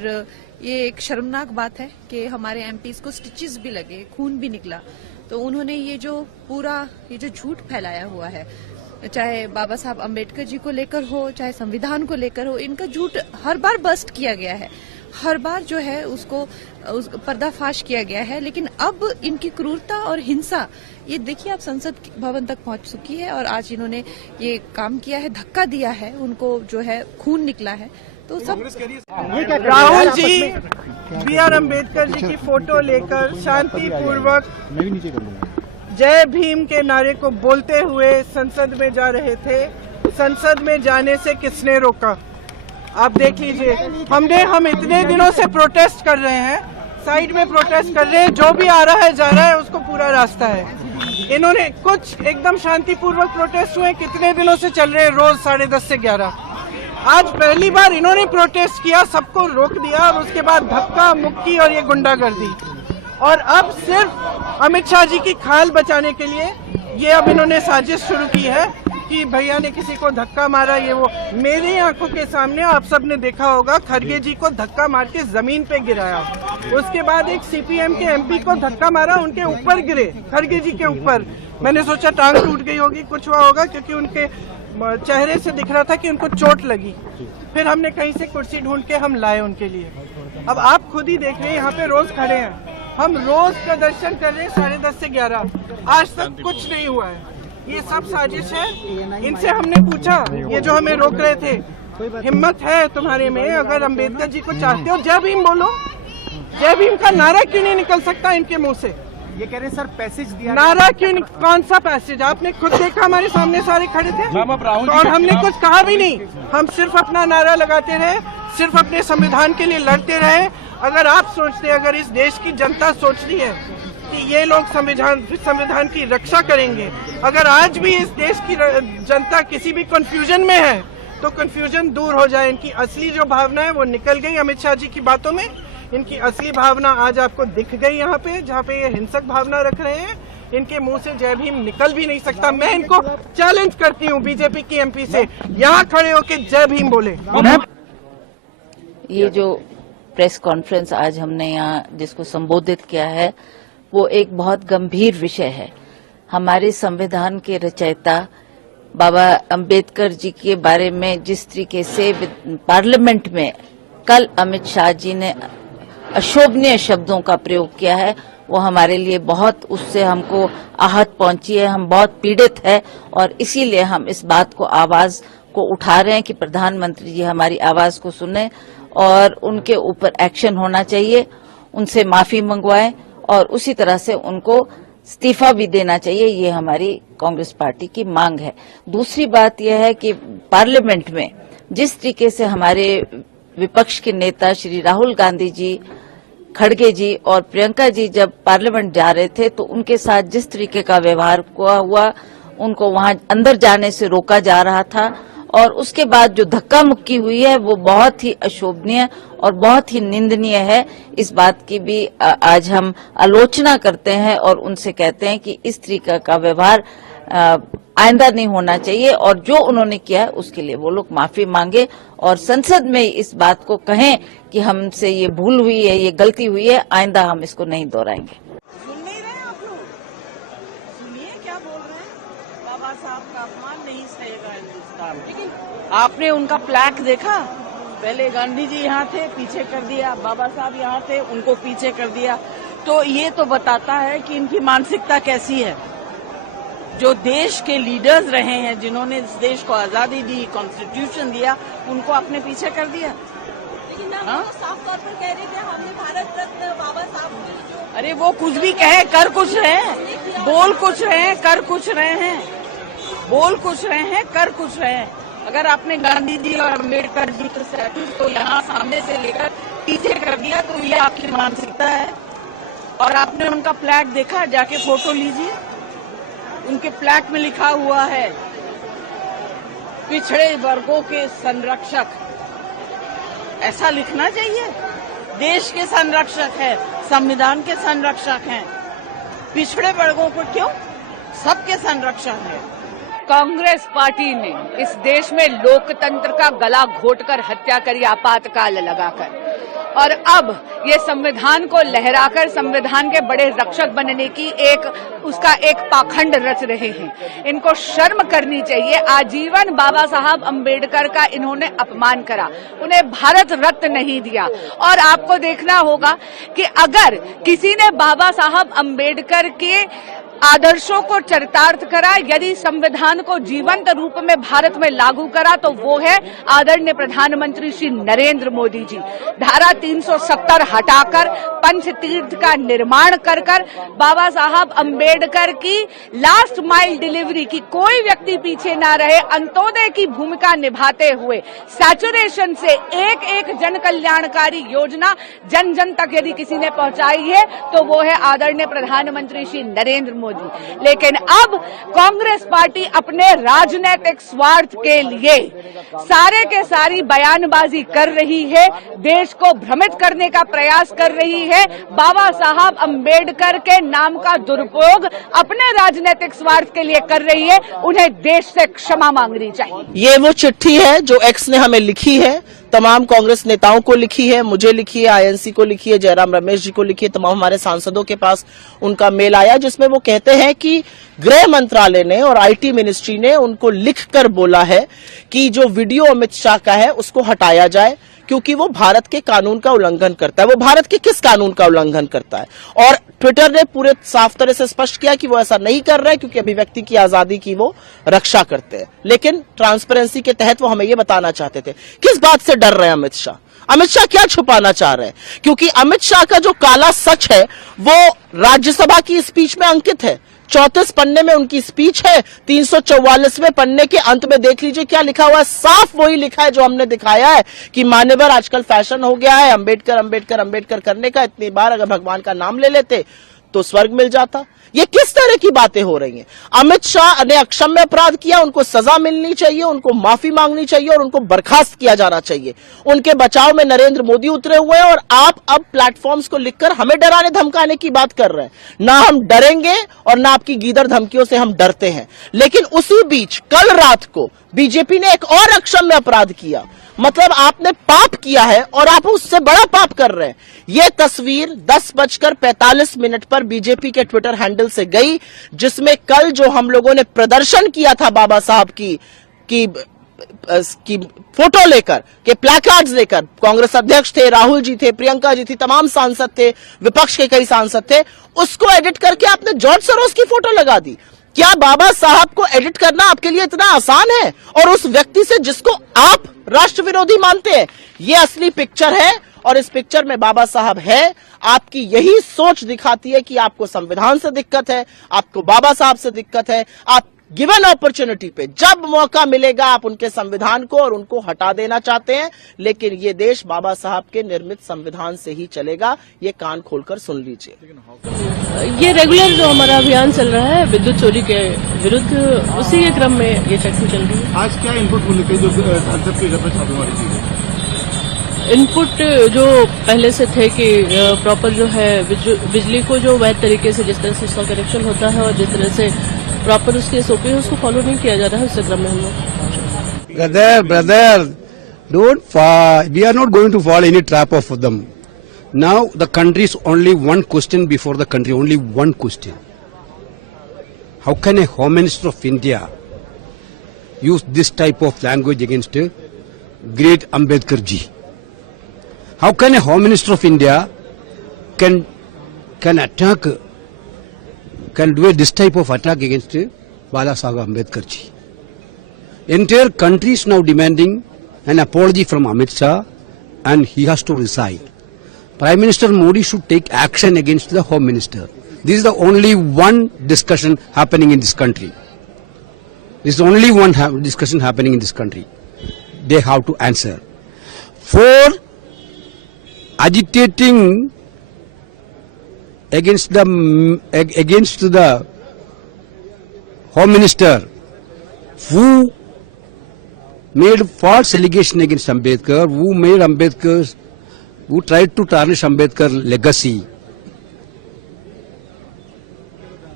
और ये एक शर्मनाक बात है कि हमारे एमपीज को स्टिचेस भी लगे, खून भी निकला। तो उन्होंने ये जो झूठ फैलाया हुआ है, चाहे बाबा साहब अम्बेडकर जी को लेकर हो, चाहे संविधान को लेकर हो, इनका झूठ हर बार बस्ट किया गया है, हर बार जो है उसको पर्दाफाश किया गया है। लेकिन अब इनकी क्रूरता और हिंसा, ये देखिए आप संसद भवन तक पहुंच चुकी है और आज इन्होंने ये काम किया है, धक्का दिया है, उनको जो है खून निकला है। तो सब राहुल जी बी.आर. अम्बेडकर जी की फोटो लेकर शांतिपूर्वक जय भीम के नारे को बोलते हुए संसद में जा रहे थे। संसद में जाने से किसने रोका? आप देख लीजिए। हम इतने दिनों से प्रोटेस्ट कर रहे हैं, साइड में प्रोटेस्ट कर रहे हैं, जो भी आ रहा है जा रहा है, उसको पूरा रास्ता है। इन्होंने कुछ एकदम शांतिपूर्वक प्रोटेस्ट हुए, कितने दिनों से चल रहे हैं, रोज 10:30 से 11। आज पहली बार इन्होंने प्रोटेस्ट किया, सबको रोक दिया और उसके बाद धक्का मुक्की और ये गुंडागर्दी। और अब सिर्फ अमित शाह जी की खाल बचाने के लिए ये अब इन्होंने साजिश शुरू की है कि भैया ने किसी को धक्का मारा, ये वो। मेरी आंखों के सामने आप सबने देखा होगा, खड़गे जी को धक्का मार के जमीन पे गिराया, उसके बाद एक सीपीएम के एमपी को धक्का मारा, उनके ऊपर गिरे, खड़गे जी के ऊपर। मैंने सोचा टांग टूट गई होगी, कुछ हुआ होगा, क्योंकि उनके चेहरे से दिख रहा था कि उनको चोट लगी। फिर हमने कहीं से कुर्सी ढूंढ के हम लाए उनके लिए। अब आप खुद ही देख रहे हैं, यहाँ पे रोज खड़े हैं, हम रोज प्रदर्शन कर रहे हैं 10:30 से 11। आज तक कुछ नहीं हुआ है, ये सब साजिश है। इनसे हमने पूछा, ये जो हमें रोक रहे थे, हिम्मत है तुम्हारे में, अगर अम्बेडकर जी को चाहते हो जय भीम बोलो। जय भीम का नारा क्यों नहीं निकल सकता इनके मुंह से? ये कह रहे हैं सर पैसेज दिया, नारा क्यों नहीं? कौन सा पैसेज? आपने खुद देखा, हमारे सामने सारे खड़े थे और हमने कुछ कहा भी नहीं। हम सिर्फ अपना नारा लगाते रहे, सिर्फ अपने संविधान के लिए लड़ते रहे। अगर आप सोचते, अगर इस देश की जनता सोचती है कि ये लोग संविधान की रक्षा करेंगे, अगर आज भी इस देश की जनता किसी भी कंफ्यूजन में है, तो कंफ्यूजन दूर हो जाए। इनकी असली जो भावना है वो निकल गई अमित शाह जी की बातों में। इनकी असली भावना आज आपको दिख गई यहाँ पे, जहाँ पे ये हिंसक भावना रख रहे हैं। इनके मुंह से जय भीम निकल भी नहीं सकता। मैं इनको चैलेंज करती हूँ बीजेपी की एमपी से, यहाँ खड़े होके जय भीम बोले। ये जो प्रेस कॉन्फ्रेंस आज हमने यहाँ जिसको संबोधित किया है, वो एक बहुत गंभीर विषय है। हमारे संविधान के रचयिता बाबा अंबेडकर जी के बारे में जिस तरीके से पार्लियामेंट में कल अमित शाह जी ने अशोभनीय शब्दों का प्रयोग किया है, वो हमारे लिए बहुत, उससे हमको आहत पहुंची है, हम बहुत पीड़ित है। और इसीलिए हम इस बात को, आवाज को उठा रहे हैं कि प्रधानमंत्री जी हमारी आवाज को सुने और उनके ऊपर एक्शन होना चाहिए, उनसे माफी मंगवाएं और उसी तरह से उनको इस्तीफा भी देना चाहिए। ये हमारी कांग्रेस पार्टी की मांग है। दूसरी बात यह है कि पार्लियामेंट में जिस तरीके से हमारे विपक्ष के नेता श्री राहुल गांधी जी, खड़गे जी और प्रियंका जी जब पार्लियामेंट जा रहे थे, तो उनके साथ जिस तरीके का व्यवहार हुआ, उनको वहां अंदर जाने से रोका जा रहा था और उसके बाद जो धक्का मुक्की हुई है वो बहुत ही अशोभनीय और बहुत ही निंदनीय है। इस बात की भी आज हम आलोचना करते हैं और उनसे कहते हैं कि इस तरीके का व्यवहार आइंदा नहीं होना चाहिए और जो उन्होंने किया है उसके लिए वो लोग माफी मांगे और संसद में इस बात को कहें कि हमसे ये भूल हुई है, ये गलती हुई है, आइंदा हम इसको नहीं दोहराएंगे। सुन नहीं रहे आप लोग? सुनिए क्या बोल रहे हैं। बाबा साहब का अपमान नहीं सहेगा हिंदुस्तान। लेकिन आपने उनका प्लैक देखा? पहले गांधी जी यहाँ थे, पीछे कर दिया, बाबा साहब यहाँ थे, उनको पीछे कर दिया। तो ये तो बताता है कि इनकी मानसिकता कैसी है। जो देश के लीडर्स रहे हैं, जिन्होंने इस देश को आजादी दी, कॉन्स्टिट्यूशन दिया, उनको आपने पीछे कर दिया। लेकिन आप तो साफ तौर पर कह रहे थे हमने भारत रत्न बाबा साहब के जो, अरे वो कुछ भी कहे, कर कुछ रहे हैं, बोल कुछ रहे हैं, कर कुछ रहे हैं, बोल कुछ रहे हैं, कर कुछ रहे हैं। अगर आपने गांधी जी और अम्बेडकर जी के स्टैट्यूज को यहाँ सामने से लेकर पीछे कर दिया तो ये आपकी मानसिकता है। और आपने उनका फ्लैग देखा? जाके फोटो लीजिए। उनके फ्लैग में लिखा हुआ है पिछड़े वर्गों के संरक्षक। ऐसा लिखना चाहिए। देश के संरक्षक है, संविधान के संरक्षक हैं, पिछड़े वर्गों को क्यों? सबके संरक्षक है। कांग्रेस पार्टी ने इस देश में लोकतंत्र का गला घोटकर हत्या करी, आपातकाल लगाकर। और अब ये संविधान को लहराकर संविधान के बड़े रक्षक बनने की उसका एक पाखंड रच रहे हैं। इनको शर्म करनी चाहिए। आजीवन बाबा साहब अंबेडकर का इन्होंने अपमान करा, उन्हें भारत रत्न नहीं दिया। और आपको देखना होगा कि अगर किसी ने बाबा साहब अंबेडकर के आदर्शों को चरितार्थ करा, यदि संविधान को जीवंत रूप में भारत में लागू करा, तो वो है आदरणीय प्रधानमंत्री श्री नरेंद्र मोदी जी। धारा 370 हटाकर पंचतीर्थ का निर्माण कर बाबा साहब अंबेडकर की लास्ट माइल डिलीवरी की कोई व्यक्ति पीछे ना रहे, अंत्योदय की भूमिका निभाते हुए सैचुरेशन से एक एक जन कल्याणकारी योजना जन जन तक यदि किसी ने पहुंचाई है तो वो है आदरणीय प्रधानमंत्री श्री नरेंद्र मोदी। लेकिन अब कांग्रेस पार्टी अपने राजनीतिक स्वार्थ के लिए सारे के सारी बयानबाजी कर रही है, देश को भ्रमित करने का प्रयास कर रही है, बाबा साहब अंबेडकर के नाम का दुरुपयोग अपने राजनीतिक स्वार्थ के लिए कर रही है। उन्हें देश से क्षमा मांगनी चाहिए। ये वो चिट्ठी है जो एक्स ने हमें लिखी है, तमाम कांग्रेस नेताओं को लिखी है, मुझे लिखी है, आईएनसी को लिखी है, जयराम रमेश जी को लिखी है, तमाम हमारे सांसदों के पास उनका मेल आया जिसमें वो कहते हैं कि गृह मंत्रालय ने और आईटी मिनिस्ट्री ने उनको लिखकर बोला है कि जो वीडियो अमित शाह का है उसको हटाया जाए क्योंकि वो भारत के कानून का उल्लंघन करता है। वो भारत के किस कानून का उल्लंघन करता है? और ट्विटर ने पूरे साफ तरह से स्पष्ट किया कि वो ऐसा नहीं कर रहे क्योंकि अभिव्यक्ति की आजादी की वो रक्षा करते हैं। लेकिन ट्रांसपेरेंसी के तहत वो हमें ये बताना चाहते थे। किस बात से डर रहे हैं अमित शाह? अमित शाह क्या छुपाना चाह रहे हैं? क्योंकि अमित शाह का जो काला सच है वो राज्यसभा की स्पीच में अंकित है। 34 पन्ने में उनकी स्पीच है। 344वें पन्ने के अंत में देख लीजिए क्या लिखा हुआ है। साफ वही लिखा है जो हमने दिखाया है कि मान्यवर आजकल फैशन हो गया है अंबेडकर अंबेडकर अंबेडकर करने का। इतनी बार अगर भगवान का नाम ले लेते तो स्वर्ग मिल जाता। ये किस तरह की बातें हो रही हैं? अमित शाह ने अक्षम्य अपराध किया, उनको सजा मिलनी चाहिए, उनको माफी मांगनी चाहिए और उनको बर्खास्त किया जाना चाहिए। उनके बचाव में नरेंद्र मोदी उतरे हुए हैं और आप अब प्लेटफॉर्म्स को लिखकर हमें डराने धमकाने की बात कर रहे हैं। ना हम डरेंगे और ना आपकी गीदड़ धमकियों से हम डरते हैं। लेकिन उसी बीच कल रात को बीजेपी ने एक और अक्षम्य अपराध किया। मतलब आपने पाप किया है और आप उससे बड़ा पाप कर रहे हैं। यह तस्वीर 10:45 पर बीजेपी के ट्विटर हैंडल से गई जिसमें कल जो हम लोगों ने प्रदर्शन किया था बाबा साहब की फोटो लेकर के प्लेकार्ड्स लेकर, कांग्रेस अध्यक्ष थे, राहुल जी थे, प्रियंका जी थी, तमाम सांसद थे, विपक्ष के कई सांसद थे, उसको एडिट करके आपने जॉर्ज सोरोस की फोटो लगा दी। क्या बाबा साहब को एडिट करना आपके लिए इतना आसान है? और उस व्यक्ति से जिसको आप राष्ट्र विरोधी मानते हैं। ये असली पिक्चर है और इस पिक्चर में बाबा साहब है। आपकी यही सोच दिखाती है कि आपको संविधान से दिक्कत है, आपको बाबा साहब से दिक्कत है। आप गिवन अपॉर्चुनिटी पे जब मौका मिलेगा आप उनके संविधान को और उनको हटा देना चाहते हैं। लेकिन ये देश बाबा साहब के निर्मित संविधान से ही चलेगा। ये कान खोलकर सुन लीजिए। ये रेगुलर जो हमारा अभियान चल रहा है विद्युत चोरी के विरुद्ध, उसी के क्रम में ये चेकिंग चल रही है। आज क्या इनपुट मिले थे जो सांसद के घर पर छापेमारी की गई? इनपुट जो पहले से थे कि प्रॉपर जो है बिजली को जो वैध तरीके से जिस तरह से उसका कनेक्शन होता है और जिस तरह से प्रॉपर उसके एसओपी है उसको फॉलो नहीं किया जा रहा है। उस क्रम में हम लोग brother don't fall. We are not going to fall any trap of them. Now the country is only one question before the country, only one question. How can a Home Minister of India use this type of language against great Ambedkar ji? How can a Home Minister of India can attack, can do this type of attack against Bala Saheb Ambedkar ji? Entire country is now demanding an apology from Amit Shah and he has to resign. Prime Minister Modi should take action against the Home Minister. This is the only one discussion happening in this country. This is only one discussion happening in this country. They have to answer. For agitating against the Home Minister who made false allegation against Ambedkar, who tried to tarnish Ambedkar's legacy.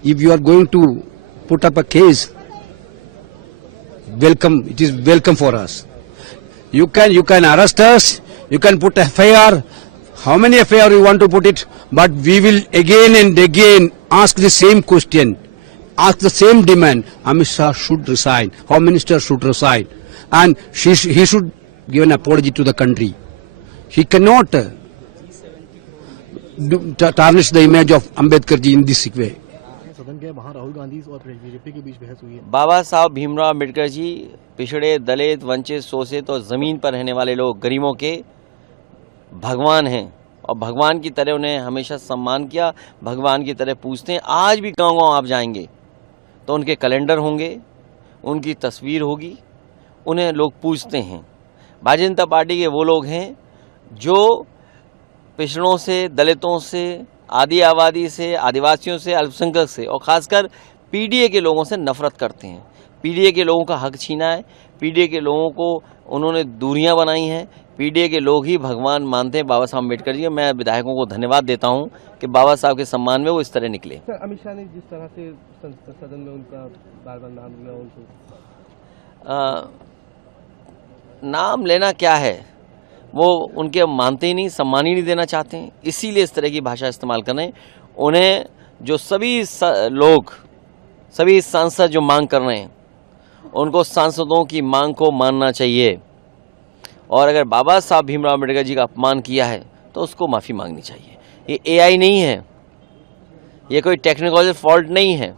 If you are going to put up a case, welcome. It is welcome for us. You can arrest us. You can put FIR. how many FIR you want to put it, but we will again and again ask the same question, ask the same demand. Amit Shah should resign, Home Minister should resign, and he should give an apology to the country. He cannot tarnish the image of Ambedkar ji in this way. सदन के वहाँ राहुल गांधी और BJP के बीच बहस हुई है। बाबा साहब भीमराव अम्बेडकर जी पिछड़े, दलित, वंचित, शोषित और ज़मीन पर रहने वाले लोग, गरीबों के भगवान हैं और भगवान की तरह उन्हें हमेशा सम्मान किया, भगवान की तरह पूजते हैं। आज भी गांव-गांव आप जाएंगे तो उनके कैलेंडर होंगे, उनकी तस्वीर होगी, उन्हें लोग पूजते हैं। भारतीय जनता पार्टी के वो लोग हैं जो पिछड़ों से, दलितों से, आदि आबादी से, आदिवासियों से, अल्पसंख्यक से और ख़ासकर पीडीए के लोगों से नफरत करते हैं। पीडीए के लोगों का हक छीना है, पीडीए के लोगों को उन्होंने दूरियां बनाई हैं। पीडीए के लोग ही भगवान मानते हैं बाबा साहब अम्बेडकर जी। मैं विधायकों को धन्यवाद देता हूं कि बाबा साहब के सम्मान में वो इस तरह निकले। सर, अमित शाह ने जिस तरह से सदन में उनका बार बार नाम लिया, उनको नाम लेना क्या है, वो उनके मानते ही नहीं, सम्मान ही नहीं देना चाहते हैं, इसीलिए इस तरह की भाषा इस्तेमाल कर रहे हैं। उन्हें जो सभी सांसद जो मांग कर रहे हैं, उनको सांसदों की मांग को मानना चाहिए और अगर बाबा साहब भीमराव अम्बेडकर जी का अपमान किया है तो उसको माफ़ी मांगनी चाहिए। ये एआई नहीं है, ये कोई टेक्नोलॉजी फॉल्ट नहीं है,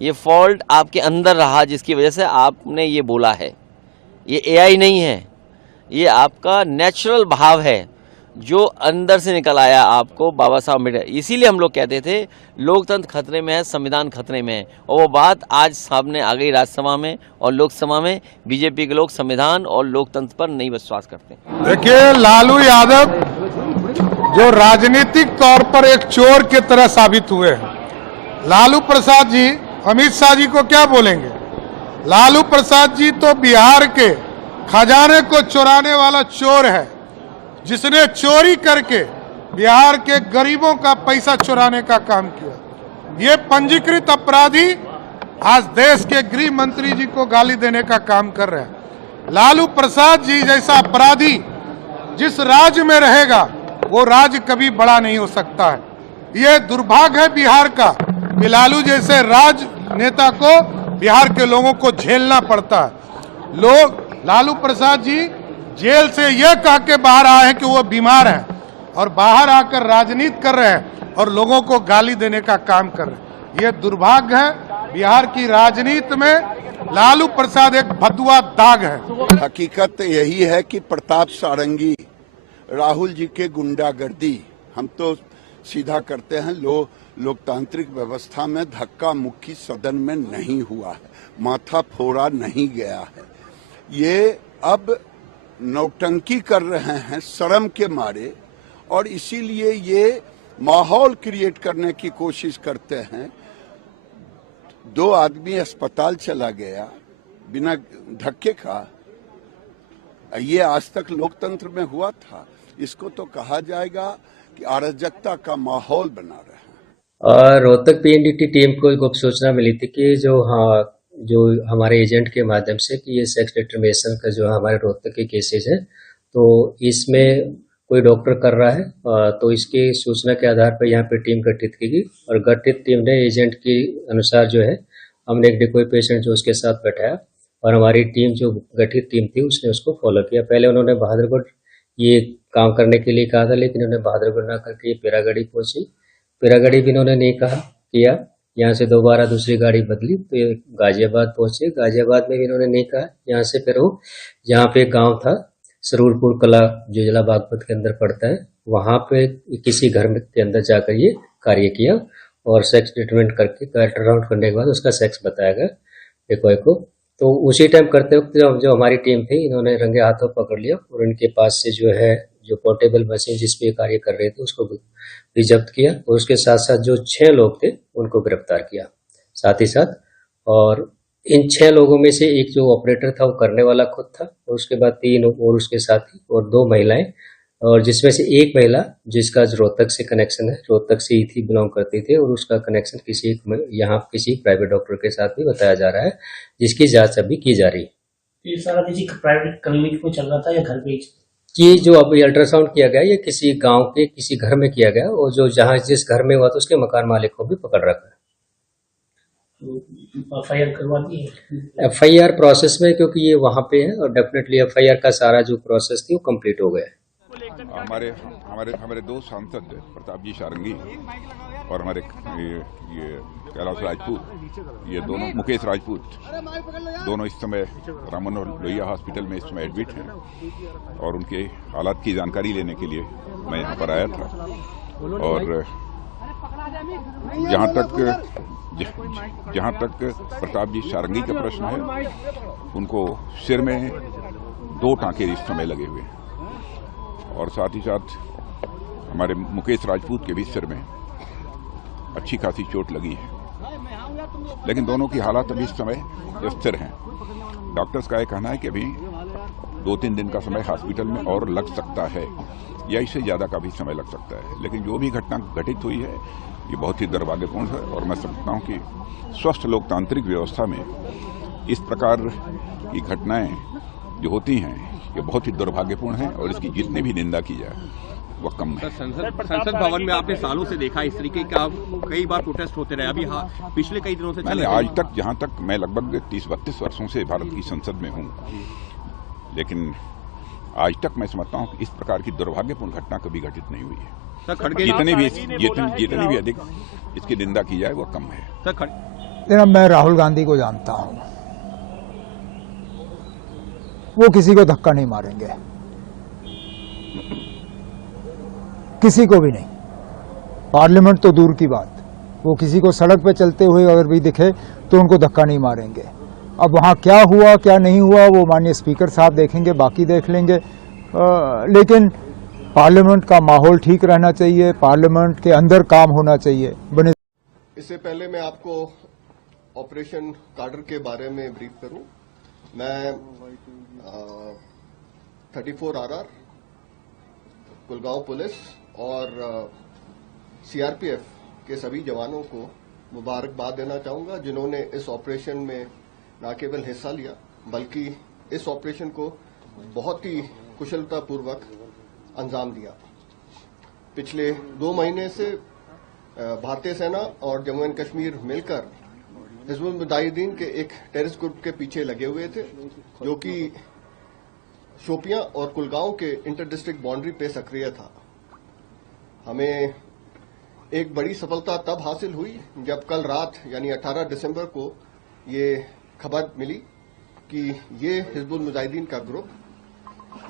ये फॉल्ट आपके अंदर रहा जिसकी वजह से आपने ये बोला है। ये एआई नहीं है, ये आपका नेचुरल भाव है जो अंदर से निकल आया आपको बाबा साहब अम्बेडकर। इसीलिए हम लोग कहते थे लोकतंत्र खतरे में है, संविधान खतरे में है, और वो बात आज सामने आ गई। राज्यसभा में और लोकसभा में बीजेपी के लोग संविधान और लोकतंत्र पर नहीं विश्वास करते। देखिए, लालू यादव जो राजनीतिक तौर पर एक चोर की तरह साबित हुए हैं। लालू प्रसाद जी अमित शाह जी को क्या बोलेंगे? लालू प्रसाद जी तो बिहार के खजाने को चुराने वाला चोर है, जिसने चोरी करके बिहार के गरीबों का पैसा चुराने का काम किया। ये पंजीकृत अपराधी आज देश के गृह मंत्री जी को गाली देने का काम कर रहे हैं। लालू प्रसाद जी जैसा अपराधी जिस राज्य में रहेगा वो राज्य कभी बड़ा नहीं हो सकता है। ये दुर्भाग्य है बिहार का कि लालू जैसे राजनेता को बिहार के लोगों को झेलना पड़ता है। लोग लालू प्रसाद जी जेल से यह कह के बाहर आए हैं कि वो बीमार हैं और बाहर आकर राजनीति कर रहे हैं और लोगों को गाली देने का काम कर रहे हैं। ये दुर्भाग्य है, बिहार की राजनीति में लालू प्रसाद एक भदुआ दाग है। हकीकत यही है कि प्रताप सारंगी, राहुल जी के गुंडागर्दी, हम तो सीधा करते हैं, लोकतांत्रिक व्यवस्था में धक्का मुक्की सदन में नहीं हुआ है, माथा फोड़ा नहीं गया है। ये अब नौटंकी कर रहे हैं शर्म के मारे और इसीलिए ये माहौल क्रिएट करने की कोशिश करते हैं। 2 आदमी अस्पताल चला गया बिना धक्के का, ये आज तक लोकतंत्र में हुआ था। इसको तो कहा जाएगा कि अराजकता का माहौल बना रहे हैं। रोहतक पीएनडीटी टीम को गुप्त सूचना मिली थी कि जो हमारे एजेंट के माध्यम से कि ये सेक्स डिस्क्रिमिनेशन का जो हमारे रोहतक के केसेस है, तो इसमें कोई डॉक्टर कर रहा है, तो इसकी सूचना के आधार पर यहाँ पे टीम गठित की गई और गठित टीम ने एजेंट के अनुसार जो है हमने एक डिकोई पेशेंट जो उसके साथ बैठाया और हमारी टीम जो गठित टीम थी उसने उसको फॉलो किया। पहले उन्होंने बहादुरगढ़ ये काम करने के लिए कहा था, लेकिन उन्होंने बहादुरगढ़ ना करके पिरागढ़ी पहुंची। पिरागढ़ी भी इन्होंने नहीं किया, यहाँ से दोबारा दूसरी गाड़ी बदली तो ये गाजियाबाद पहुंचे। गाजियाबाद में भी इन्होंने नहीं कहा, यहाँ से फिर वो जहाँ पे गांव था सरूरपुर कला जो जिला बागपत के अंदर पड़ता है, वहाँ पे किसी घर के अंदर जाकर ये कार्य किया और सेक्स ट्रीटमेंट करके टर्न अराउंड करने के बाद उसका सेक्स बताया गया डिकॉय को। तो उसी टाइम करते वक्त जो हमारी टीम थी इन्होंने रंगे हाथों पकड़ लिया और उनके पास से जो पोर्टेबल मशीन जिसपे कार्य कर रहे थे उसको भी जब्त किया और उसके साथ साथ जो 6 लोग थे उनको गिरफ्तार किया साथ ही साथ। और इन 6 लोगों में से एक जो ऑपरेटर था वो करने वाला खुद था और उसके बाद 3 और उसके साथी और 2 महिलाएं, और जिसमें से एक महिला जिसका रोहतक से कनेक्शन है, रोहतक से ही थी, बिलोंग करती थी और उसका कनेक्शन किसी प्राइवेट डॉक्टर के साथ भी बताया जा रहा है, जिसकी जांच अभी की जा रही है। ये सारा किसी प्राइवेट क्लिनिक में चल रहा था या घर पे? कि जो अभी अल्ट्रासाउंड किया गया ये किसी गांव के किसी घर में किया गया और जो जहां जिस घर में हुआ था उसके मकान मालिक को भी पकड़ रखा है। एफआईआर करवा दी है? एफआईआर प्रोसेस में, क्योंकि ये वहां पे है और डेफिनेटली एफआईआर का सारा जो प्रोसेस थी वो कंप्लीट हो गया है। हमारे दो सांसद प्रताप जी सारंगी और हमारे ये कैलाश राजपूत, ये दोनों मुकेश राजपूत, दोनों इस समय राम मनोहर लोहिया हॉस्पिटल में इस समय एडमिट हैं और उनके हालात की जानकारी लेने के लिए मैं यहाँ पर आया था। और जहाँ तक प्रताप जी सारंगी का प्रश्न है, उनको सिर में 2 टांके इस समय लगे हुए हैं और साथ ही साथ हमारे मुकेश राजपूत के भी सिर में अच्छी खासी चोट लगी है, लेकिन दोनों की हालत अभी इस समय स्थिर हैं। डॉक्टर्स का यह कहना है कि अभी 2-3 दिन का समय हॉस्पिटल में और लग सकता है या इससे ज़्यादा का भी समय लग सकता है, लेकिन जो भी घटना घटित हुई है ये बहुत ही दुर्भाग्यपूर्ण है और मैं समझता हूँ कि स्वस्थ लोकतांत्रिक व्यवस्था में इस प्रकार की घटनाएं जो होती हैं ये बहुत ही दुर्भाग्यपूर्ण है और इसकी जितनी भी निंदा की जाए वह कम है। संसद भवन में आपने सालों से देखा इस तरीके का कई बार प्रोटेस्ट होते रहे, अभी पिछले कई दिनों से मैंने आज तक, जहाँ तक मैं लगभग 30-32 वर्षों से भारत की संसद में हूँ, लेकिन आज तक मैं समझता हूँ कि इस प्रकार की दुर्भाग्यपूर्ण घटना कभी घटित नहीं हुई है। जितनी भी अधिक इसकी निंदा की जाए वह कम है। मैं राहुल गांधी को जानता हूं, वो किसी को धक्का नहीं मारेंगे, किसी को भी नहीं। पार्लियामेंट तो दूर की बात, वो किसी को सड़क पे चलते हुए अगर भी दिखे तो उनको धक्का नहीं मारेंगे। अब वहां क्या हुआ क्या नहीं हुआ वो माननीय स्पीकर साहब देखेंगे, बाकी देख लेंगे, लेकिन पार्लियामेंट का माहौल ठीक रहना चाहिए, पार्लियामेंट के अंदर काम होना चाहिए। इससे पहले मैं आपको ऑपरेशन कार्डर के बारे में ब्रीफ करूं। मैं 34RR, कुलगांव पुलिस और सीआरपीएफ के सभी जवानों को मुबारकबाद देना चाहूंगा, जिन्होंने इस ऑपरेशन में न केवल हिस्सा लिया बल्कि इस ऑपरेशन को बहुत ही कुशलतापूर्वक अंजाम दिया। पिछले 2 महीने से भारतीय सेना और जम्मू एंड कश्मीर मिलकर हिजबुल मुजाहिदीन के एक टेररिस्ट ग्रुप के पीछे लगे हुए थे, जो कि शोपियां और कुलगांव के इंटर डिस्ट्रिक्ट बाउंड्री पे सक्रिय था। हमें एक बड़ी सफलता तब हासिल हुई जब कल रात यानी 18 दिसंबर को ये खबर मिली कि ये हिजबुल मुजाहिदीन का ग्रुप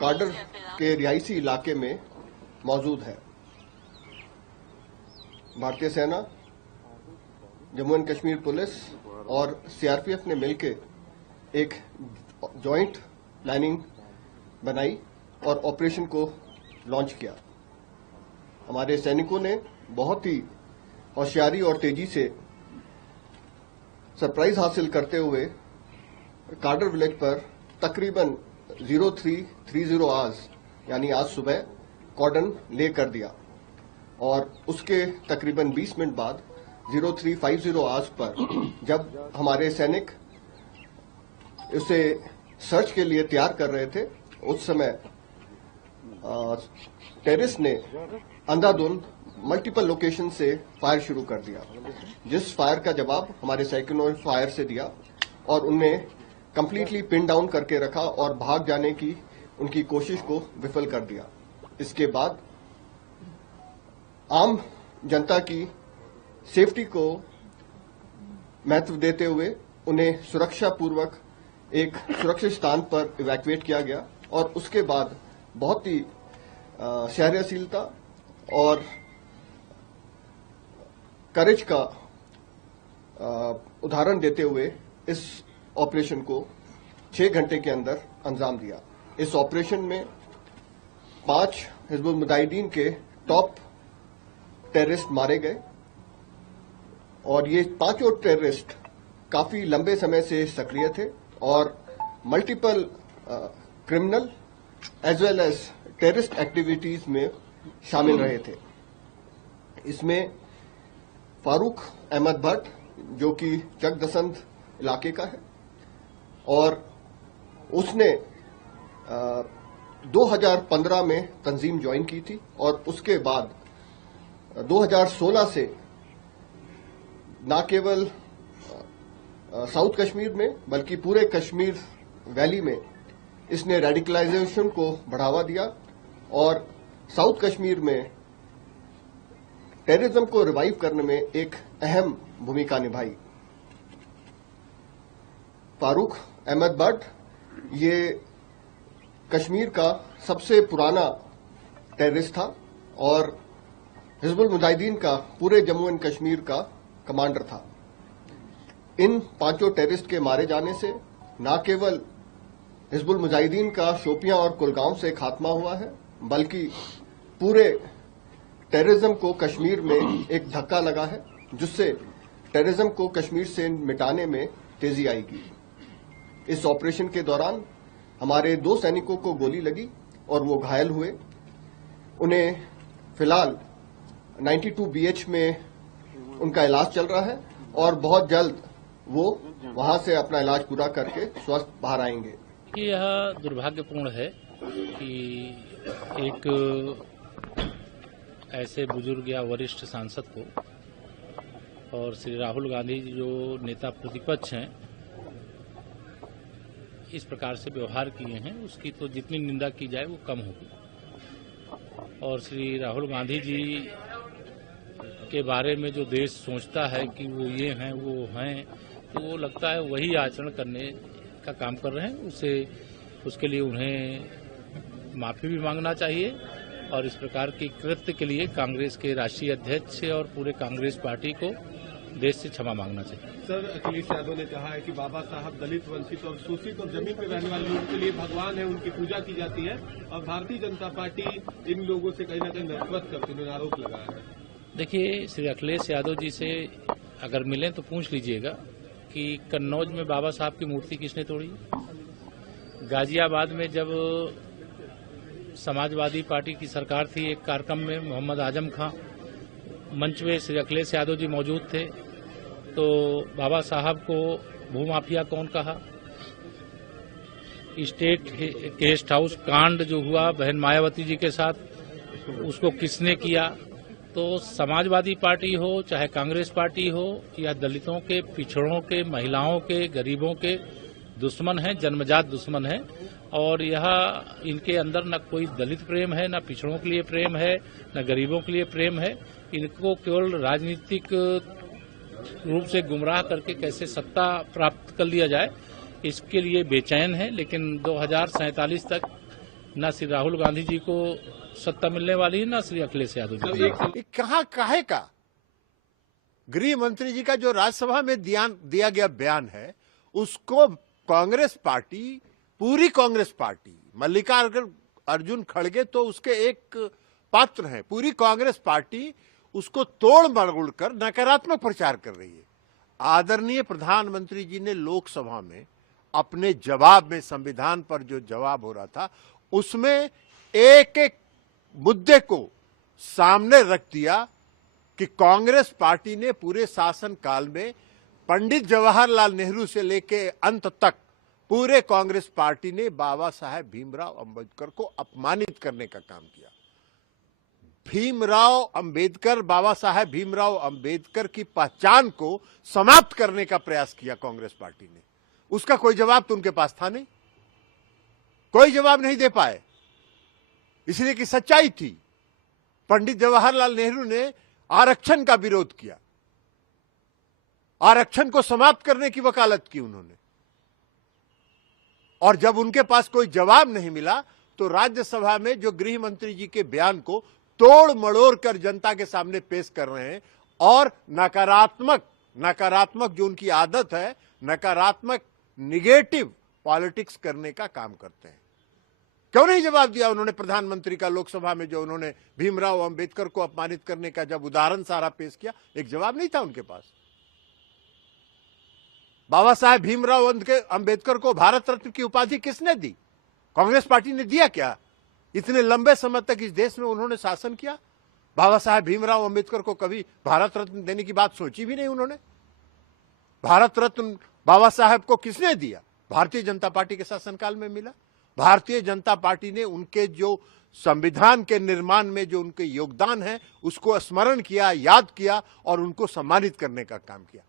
कार्डर के रिहायशी इलाके में मौजूद है। भारतीय सेना, जम्मू एंड कश्मीर पुलिस और सीआरपीएफ ने मिलकर एक जॉइंट प्लानिंग बनाई और ऑपरेशन को लॉन्च किया। हमारे सैनिकों ने बहुत ही होशियारी और तेजी से सरप्राइज हासिल करते हुए कार्डर विलेज पर तकरीबन 0330 आवर्स यानी आज सुबह कॉर्डन ले कर दिया और उसके तकरीबन 20 मिनट बाद 0350 आवर्स पर जब हमारे सैनिक उसे सर्च के लिए तैयार कर रहे थे, उस समय टेररिस्ट ने अंधाधुंध मल्टीपल लोकेशन से फायर शुरू कर दिया, जिस फायर का जवाब हमारे सैनिकों ने फायर से दिया और उन्हें कंप्लीटली पिन डाउन करके रखा और भाग जाने की उनकी कोशिश को विफल कर दिया। इसके बाद आम जनता की सेफ्टी को महत्व देते हुए उन्हें सुरक्षापूर्वक एक सुरक्षित स्थान पर इवैक्यूएट किया गया और उसके बाद बहुत ही सहनशीलता और करेज का उदाहरण देते हुए इस ऑपरेशन को 6 घंटे के अंदर अंजाम दिया। इस ऑपरेशन में 5 हिजबुल मुजाहिदीन के टॉप टेररिस्ट मारे गए और ये 5 टेररिस्ट काफी लंबे समय से सक्रिय थे और multiple criminal as well as terrorist activities में शामिल रहे थे। इसमें फारूक अहमद भट्ट, जो कि जगदसंध इलाके का है, और उसने 2015 में तंजीम ज्वाइन की थी और उसके बाद 2016 से न केवल साउथ कश्मीर में बल्कि पूरे कश्मीर वैली में इसने रेडिकलाइजेशन को बढ़ावा दिया और साउथ कश्मीर में टेररिज्म को रिवाइव करने में एक अहम भूमिका निभाई। फारूक अहमद भट्ट ये कश्मीर का सबसे पुराना टेररिस्ट था और हिजबुल मुजाहिदीन का पूरे जम्मू एंड कश्मीर का कमांडर था। इन 5 टेररिस्ट के मारे जाने से न केवल हिजबुल मुजाहिदीन का शोपियां और कुलगांव से खात्मा हुआ है बल्कि पूरे टेररिज्म को कश्मीर में एक धक्का लगा है, जिससे टेररिज्म को कश्मीर से मिटाने में तेजी आएगी। इस ऑपरेशन के दौरान हमारे 2 सैनिकों को गोली लगी और वो घायल हुए। उन्हें फिलहाल 92 BH में उनका इलाज चल रहा है और बहुत जल्द वो वहां से अपना इलाज पूरा करके स्वस्थ बाहर आएंगे। यह दुर्भाग्यपूर्ण है कि एक ऐसे बुजुर्ग या वरिष्ठ सांसद को और श्री राहुल गांधी जो नेता प्रतिपक्ष हैं इस प्रकार से व्यवहार किए हैं, उसकी तो जितनी निंदा की जाए वो कम होगी। और श्री राहुल गांधी जी के बारे में जो देश सोचता है कि वो ये हैं वो हैं, तो वो लगता है वही आचरण करने का काम कर रहे हैं। उसके लिए उन्हें माफी भी मांगना चाहिए और इस प्रकार की कृत्य के लिए कांग्रेस के राष्ट्रीय अध्यक्ष और पूरे कांग्रेस पार्टी को देश से क्षमा मांगना चाहिए। सर, अखिलेश यादव ने कहा है कि बाबा साहब दलित, वंचित और शोषित और जमीन पर रहने वाले लोगों के लिए भगवान है, उनकी पूजा की जाती है और भारतीय जनता पार्टी इन लोगों से कहीं न कहीं नफरत करती है, आरोप लगाया है। देखिए, श्री अखिलेश यादव जी से अगर मिलें तो पूछ लीजिएगा कि कन्नौज में बाबा साहब की मूर्ति किसने तोड़ी। गाजियाबाद में जब समाजवादी पार्टी की सरकार थी, एक कार्यक्रम में मोहम्मद आजम खां मंच में श्री अखिलेश यादव जी मौजूद थे, तो बाबा साहब को भूमाफिया कौन कहा। स्टेट गेस्ट हाउस कांड जो हुआ बहन मायावती जी के साथ, उसको किसने किया। तो समाजवादी पार्टी हो चाहे कांग्रेस पार्टी हो या दलितों के, पिछड़ों के, महिलाओं के, गरीबों के दुश्मन हैं, जन्मजात दुश्मन हैं। और यह इनके अंदर न कोई दलित प्रेम है, न पिछड़ों के लिए प्रेम है, न गरीबों के लिए प्रेम है। इनको केवल राजनीतिक रूप से गुमराह करके कैसे सत्ता प्राप्त कर लिया जाए, इसके लिए बेचैन है। लेकिन 2047 तक न श्री राहुल गांधी जी को सत्ता मिलने वाली है, न श्री अखिलेश यादव जी। कहाँ काहे का गृह मंत्री जी का जो राज्यसभा में दिया गया बयान है, उसको कांग्रेस पार्टी, पूरी कांग्रेस पार्टी, मल्लिकार्जुन खड़गे तो उसके एक पात्र हैं, पूरी कांग्रेस पार्टी उसको तोड़ मरोड़ कर नकारात्मक प्रचार कर रही है। आदरणीय प्रधानमंत्री जी ने लोकसभा में अपने जवाब में, संविधान पर जो जवाब हो रहा था, उसमें एक एक मुद्दे को सामने रख दिया कि कांग्रेस पार्टी ने पूरे शासन काल में पंडित जवाहरलाल नेहरू से लेकर अंत तक पूरे कांग्रेस पार्टी ने बाबा साहेब भीमराव अंबेडकर को अपमानित करने का काम किया। भीमराव अंबेडकर, बाबा साहेब भीमराव अंबेडकर की पहचान को समाप्त करने का प्रयास किया कांग्रेस पार्टी ने। उसका कोई जवाब तो उनके पास था नहीं, कोई जवाब नहीं दे पाए, इसलिए कि सच्चाई थी। पंडित जवाहरलाल नेहरू ने आरक्षण का विरोध किया, आरक्षण को समाप्त करने की वकालत की उन्होंने, और जब उनके पास कोई जवाब नहीं मिला तो राज्यसभा में जो गृह मंत्री जी के बयान को तोड़ मड़ोड़ कर जनता के सामने पेश कर रहे हैं और नकारात्मक जो उनकी आदत है, नकारात्मक निगेटिव पॉलिटिक्स करने का काम करते हैं। क्यों नहीं जवाब दिया उन्होंने प्रधानमंत्री का लोकसभा में, जो उन्होंने भीमराव अंबेडकर को अपमानित करने का जब उदाहरण सारा पेश किया, एक जवाब नहीं था उनके पास। बाबा साहेब भीमराव अंबेडकर को भारत रत्न की उपाधि किसने दी? कांग्रेस पार्टी ने दिया क्या? इतने लंबे समय तक इस देश में उन्होंने शासन किया। बाबा साहेब भीमराव अंबेडकर को कभी भारत रत्न देने की बात सोची भी नहीं उन्होंने। भारत रत्न बाबा साहेब को किसने दिया? भारतीय जनता पार्टी के शासनकाल में मिला। भारतीय जनता पार्टी ने उनके जो संविधान के निर्माण में जो उनके योगदान है उसको स्मरण किया, याद किया और उनको सम्मानित करने का काम किया।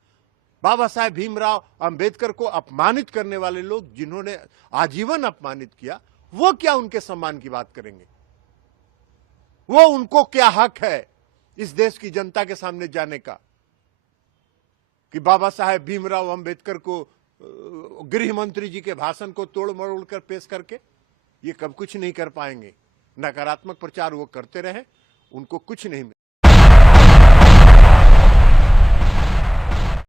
बाबा साहेब भीमराव अंबेडकर को अपमानित करने वाले लोग, जिन्होंने आजीवन अपमानित किया, वो क्या उनके सम्मान की बात करेंगे? वो उनको क्या हक है इस देश की जनता के सामने जाने का कि बाबा साहेब भीमराव अंबेडकर को गृह मंत्री जी के भाषण को तोड़ मरोड़ कर पेश करके ये कब कुछ नहीं कर पाएंगे। नकारात्मक प्रचार वो करते रहे, उनको कुछ नहीं मिला।